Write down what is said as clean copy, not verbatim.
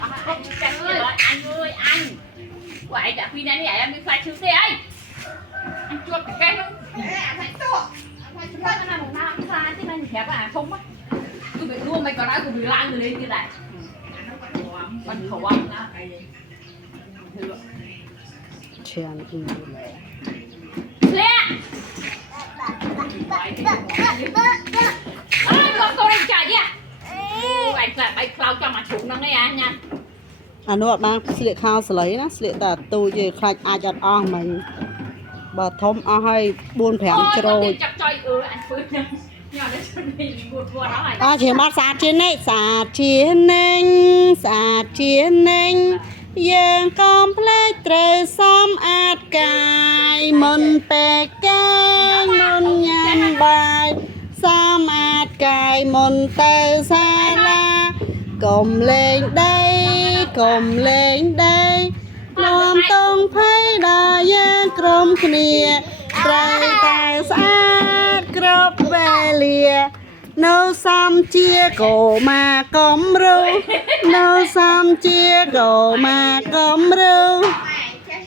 anh ơi anh vậy đã phi này em đi phải chịu thế anh chuột cái không thành chuột cái này một năm xa thế này hẹp à không á tôi bị luôn mày còn nói tôi bị lan rồi lên như này con khẩu ăn đó chèn lẹ con đi chạy đi anh là bay phao cho mà chụp nó nghe anh nha អានោះអត់បានស្លៀកខោស្លៃណាស្លៀកតែទូចទេខ្លាចអាចអត់អស់មិញបើធំអស់ហើយ 4 5 ជ្រោច chắc chơi anh phơi nhỏ đấy buồn đó này អស់ជាមកសាជានេះសាជានឹងសាជានឹងយើងកំភ្លេចត្រូវសំអាតកាយមុនពេលកាយមុនញ៉ាំបាយសំអាតកាយមុនទៅសាលាកុំលេងដីកុំលេងដីនាំតងភ័យដល់យើងក្រុមគ្នាត្រូវតែស្អាតគ្រប់វេលានៅសំជាកុមារកំរូនៅសំជាកុមារកំរូ